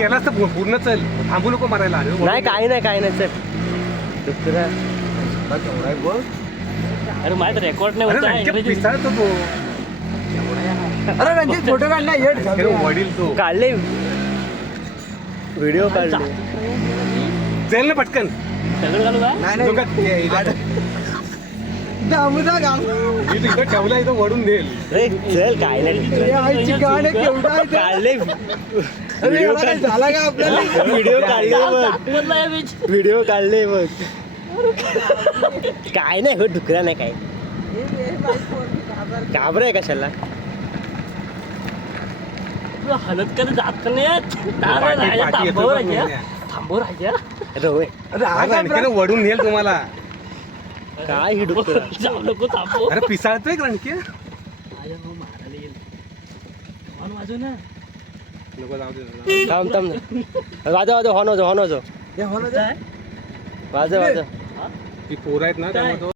गेलास तर पूर्ण चल, थांबू नको मारायला. नाही काही नाही चल दुसरा. अरे माझं रेकॉर्ड नाही होत आहे. रणजित पिसाळतो तो. अरे रणजित फोटो काढला वडील तो काढले व्हिडिओ काढले. चल ना पटकन. सगळं घालू का? मी तिथं ठेवला इथं वडून देईल. रे चल काय नाही काढले व्हिडिओ झाला का आपल्याला व्हिडिओ काढले बघ. दाखवत नाही बीच. व्हिडिओ काढले बघ. काय नाही हो डुकरा नाही काय. घाबराय कशाला. हलत कधी जात नाही. पाठी येतो बघ मुन्या. थांबव राजा. रोय रणकेनं वडून नेल तुम्हाला. काय ही डुकरा. जाऊ नको थांबव. अरे पिसाळतोय रणके. माझ्या भाऊ मारायला येईल. हॉर्न वाजव ना. नको जाऊ दे. थांब वाजव हॉन वाजव काय? वाजव ती पोरं आहेत ना त्यामुळे तो